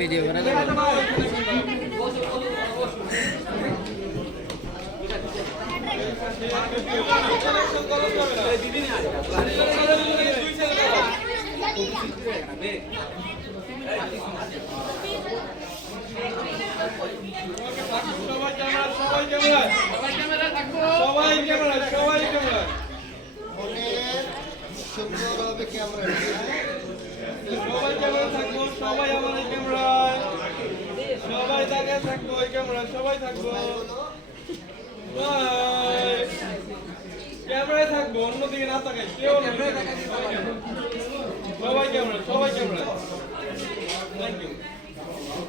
video করা যাবে সুন্দর হবে ক্যামেরা সবাই ক্যামেরা থাকবো সবাই আমাদের ক্যামেরায় সবাই দাঁড়িয়ে থাকবো ওই ক্যামেরা সবাই থাকবো ক্যামেরায় থাকবো অন্যদিকে না তাকাই কেউ